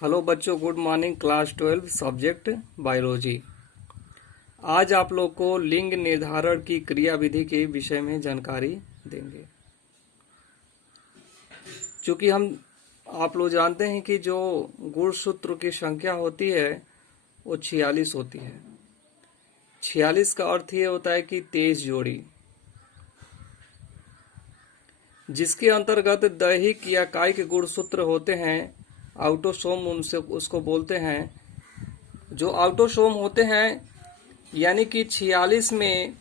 Hello बच्चों, good morning. Class 12 subject biology. आज आप लोग को लिंग निर्धारण की क्रिया विधि के विषय में जानकारी देंगे। चूंकि आप लोग जानते हैं कि जो गुणसूत्र की संख्या होती है वो 46 होती है। 46 का अर्थ ये होता है कि 23 जोड़ी, जिसके अंतर्गत दैहिक या कायिक गुणसूत्र होते हैं। ऑटोसोम उनसे उसको बोलते हैं। जो ऑटोसोम होते हैं यानी कि 46 में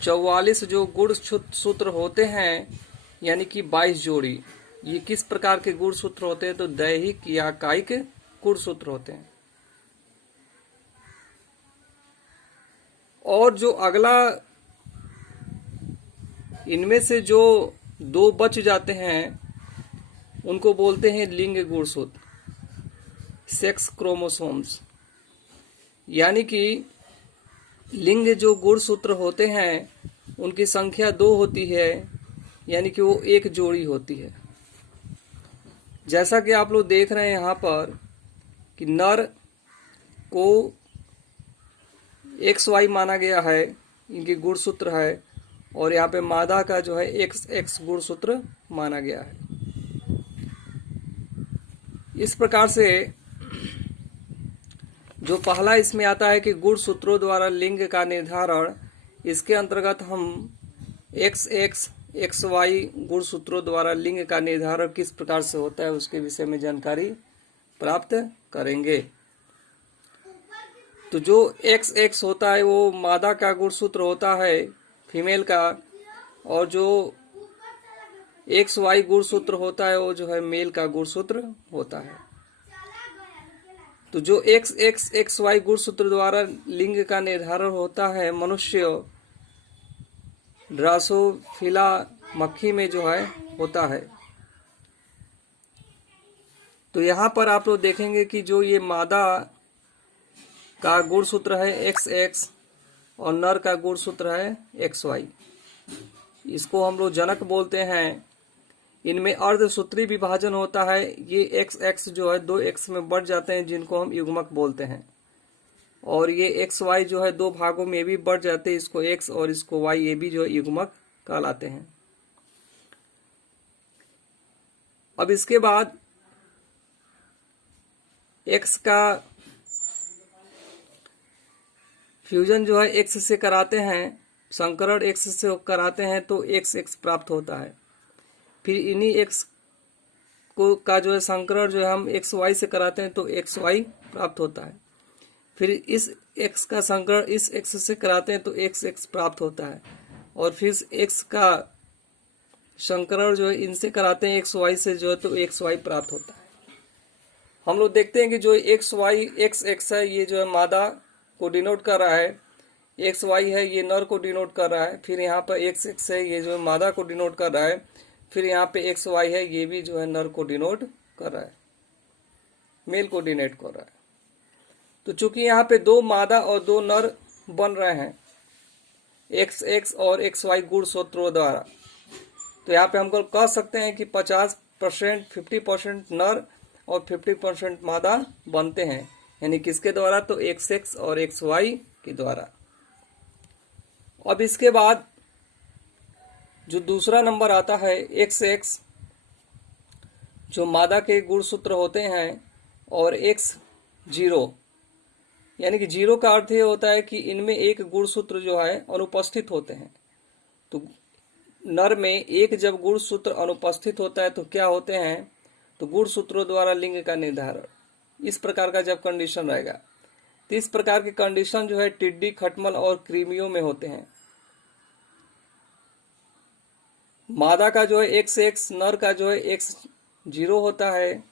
44 जो गुणसूत्र होते हैं यानी कि 22 जोड़ी। ये किस प्रकार के गुणसूत्र होते हैं? तो दैहिक या कायिक गुणसूत्र होते हैं। और जो अगला इनमें से जो दो बच जाते हैं उनको बोलते हैं लिंग गुणसूत्र, सेक्स क्रोमोसोम्स। यानी कि लिंग जो गुणसूत्र होते हैं उनकी संख्या 2 होती है, यानी कि वो एक जोड़ी होती है। जैसा कि आप लोग देख रहे हैं यहाँ पर कि नर को XY माना गया है, इनकी गुणसूत्र है, और यहाँ पे मादा का जो है XX गुणसूत्र माना गया है। इस प्रकार से जो पहला इसमें आता है कि गुणसूत्रों द्वारा लिंग का निर्धारण, इसके अंतर्गत हम XX XY गुणसूत्रों द्वारा लिंग का निर्धारण किस प्रकार से होता है उसके विषय में जानकारी प्राप्त करेंगे। तो जो XX होता है वो मादा का गुणसूत्र होता है, फीमेल का, और जो XY गुणसूत्र होता है वो जो है मेल का गुणसूत्र होता है। तो जो XX XY गुणसूत्र द्वारा लिंग का निर्धारण होता है मनुष्य ड्रासोफिला मक्खी में जो है होता है। तो यहाँ पर आप लोग देखेंगे कि जो ये मादा का गुणसूत्र है XX और नर का गुणसूत्र है XY, इसको हम लोग जनक बोलते हैं। इनमें अर्धसूत्री विभाजन होता है। ये XX जो है 2 X में बढ़ जाते हैं, जिनको हम युग्मक बोलते हैं, और ये XY जो है 2 भागों में भी बढ़ जाते हैं, इसको X और इसको Y, ये भी जो है युग्मक कहलाते हैं। अब इसके बाद X का फ्यूजन जो है X से कराते हैं, संकरण X से कराते हैं तो XX प्राप्त होता है। फिर इन्हीं X को का जो है संकरण जो है हम XY से कराते हैं तो XY प्राप्त होता है। फिर इस X का संकरण इस X से कराते हैं तो XX प्राप्त होता है, और फिर X का संकरण जो है इनसे कराते हैं XY से जो है तो XY प्राप्त होता है। हम लोग देखते हैं कि जो XX है ये जो है मादा को डिनोट कर रहा है, XY है ये नर को डिनोट कर रहा है, फिर यहाँ पर XX है ये जो है मादा को डिनोट कर रहा है, फिर यहाँ पे XY है ये भी जो है नर को डिनोट कर रहा है, मेल को डिनोट कर रहा है। तो चूंकि यहाँ पे 2 मादा और 2 नर बन रहे हैं XX और XY गुणसूत्रों द्वारा, तो यहाँ पे हम कह सकते हैं कि 50% 50% नर और 50% मादा बनते हैं। यानी किसके द्वारा? तो XX और XY के द्वारा। अब इसके बाद जो दूसरा नंबर आता है XX, जो मादा के गुणसूत्र होते हैं, और X0, यानी कि 0 का अर्थ ये होता है कि इनमें एक गुणसूत्र जो है अनुपस्थित होते हैं। तो नर में एक जब गुणसूत्र अनुपस्थित होता है तो क्या होते हैं? तो गुणसूत्रों द्वारा लिंग का निर्धारण। इस प्रकार का जब कंडीशन रहेगा, तो इस प्रकार की कंडीशन जो है टिड्डी, खटमल और कृमियों में होते हैं। मादा का जो है XX, नर का जो है X0 होता है,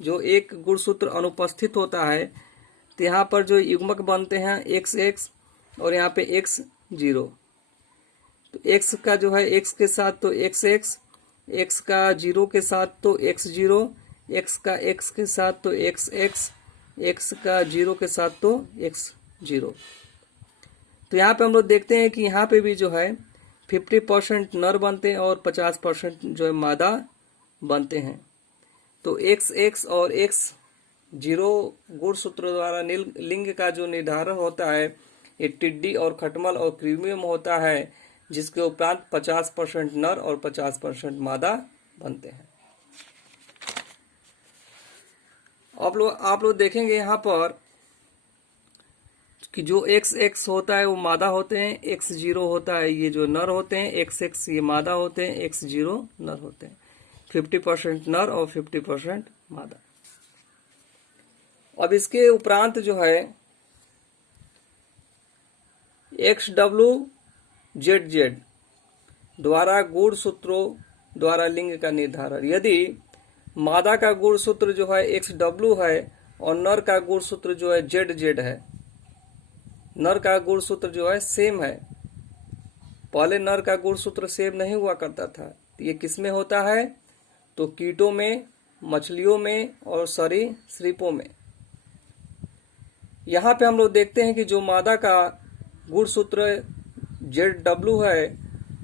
जो एक गुणसूत्र अनुपस्थित होता है। तो यहाँ पर जो युग्मक बनते हैं XX और यहाँ पे X0। तो X का जो है X के साथ तो XX, X का 0 के साथ तो X0, X का X के साथ तो XX, X का 0 के साथ तो X0। तो यहाँ पे हम लोग देखते हैं कि यहाँ पे भी जो है 50% नर बनते हैं और 50% जो है मादा बनते हैं। तो XX और X जीरो गुणसूत्र द्वारा लिंग का जो निर्धारण होता है ये टिड्डी और खटमल और क्रीमियम होता है, जिसके उपरांत 50% नर और 50% मादा बनते हैं। आप लोग देखेंगे यहाँ पर कि जो XX होता है वो मादा होते हैं, X0 होता है ये जो नर होते हैं, XX ये मादा होते हैं, X0 नर होते हैं। 50% नर और 50% मादा। अब इसके उपरांत जो है XWZZ द्वारा गुणसूत्रों द्वारा लिंग का निर्धारण। यदि मादा का गुणसूत्र जो है XW है और नर का गुणसूत्र जो है ZZ है, नर का गुणसूत्र जो है सेम है, पहले नर का गुणसूत्र सेम नहीं हुआ करता था, ये किसमें होता है? तो कीटों में, मछलियों में और सरीसृपों में। यहाँ पे हम लोग देखते हैं कि जो मादा का गुणसूत्र ZW है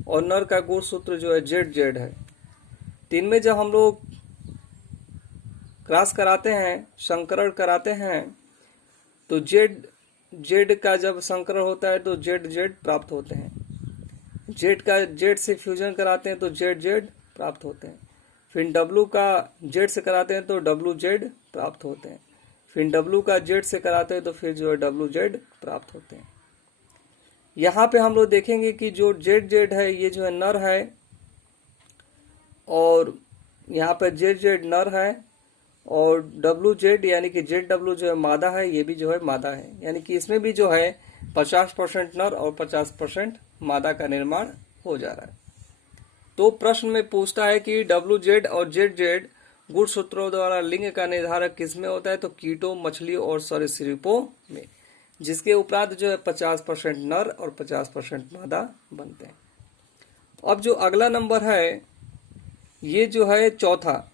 और नर का गुणसूत्र जो है ZZ है, तीन में जब हम लोग क्रॉस कराते हैं, संकरण कराते हैं, तो Z का जब संकरण होता है तो ZZ प्राप्त होते हैं। Z का Z से फ्यूजन कराते हैं तो ZZ प्राप्त होते हैं। फिर W का Z से कराते हैं तो WZ प्राप्त होते हैं। फिर W का Z से कराते हैं तो फिर जो है WZ प्राप्त होते हैं। यहाँ पे हम लोग देखेंगे कि जो ZZ है ये जो है नर है और यहाँ पे ZZ नर है और WZ यानी कि ZW जो है मादा है, ये भी जो है मादा है। यानी कि इसमें भी जो है 50% नर और 50% मादा का निर्माण हो जा रहा है। तो प्रश्न में पूछता है कि WZ और ZZ गुणसूत्रों द्वारा लिंग का निर्धारक किसमें होता है? तो कीटों, मछलियों और सरीसृपों में, जिसके उपरांत जो है 50% नर और 50% मादा बनते हैं। अब जो अगला नंबर है ये जो है चौथा,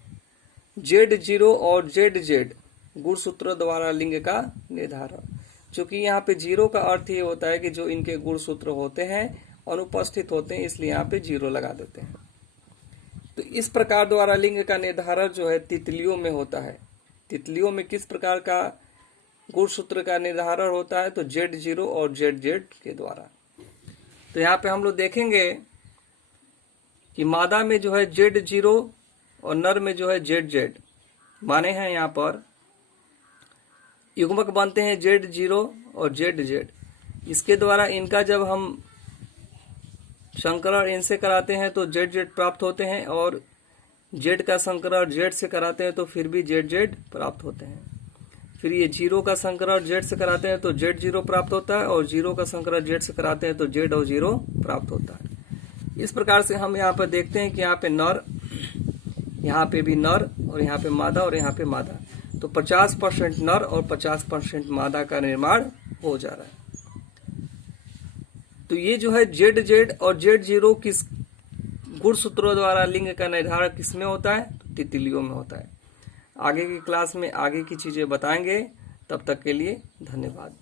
Z0 और ZZ गुणसूत्र द्वारा लिंग का निर्धारण। चूंकि यहाँ पे जीरो का अर्थ ये होता है कि जो इनके गुणसूत्र होते हैं अनुपस्थित होते हैं, इसलिए यहाँ पे जीरो लगा देते हैं। तो इस प्रकार द्वारा लिंग का निर्धारण जो है तितलियों में होता है। तितलियों में किस प्रकार का गुणसूत्र का निर्धारण होता है? तो Z0 और ZZ के द्वारा। तो यहाँ पे हम लोग देखेंगे कि मादा में जो है Z0 और नर में जो है ZZ माने हैं, यहाँ पर युग्मक बनते हैं Z0 और ZZ। इसके द्वारा इनका जब हम संकरण इनसे कराते हैं तो ZZ प्राप्त होते हैं और Z का संकरण Z से कराते हैं तो फिर भी ZZ प्राप्त होते हैं। फिर ये 0 का संकरण Z से कराते हैं तो Z0 प्राप्त होता है और 0 का संकरण Z से कराते हैं तो Z और 0 प्राप्त होता है। इस प्रकार से हम यहाँ पर देखते हैं कि यहाँ पे नर, यहाँ पे भी नर और यहाँ पे मादा और यहाँ पे मादा, तो 50% नर और 50% मादा का निर्माण हो जा रहा है। तो ये जो है ZZ और Z0 किस गुणसूत्रों द्वारा लिंग का निर्धारण किसमें होता है? तो तितलियों में होता है। आगे की क्लास में आगे की चीजें बताएंगे। तब तक के लिए धन्यवाद।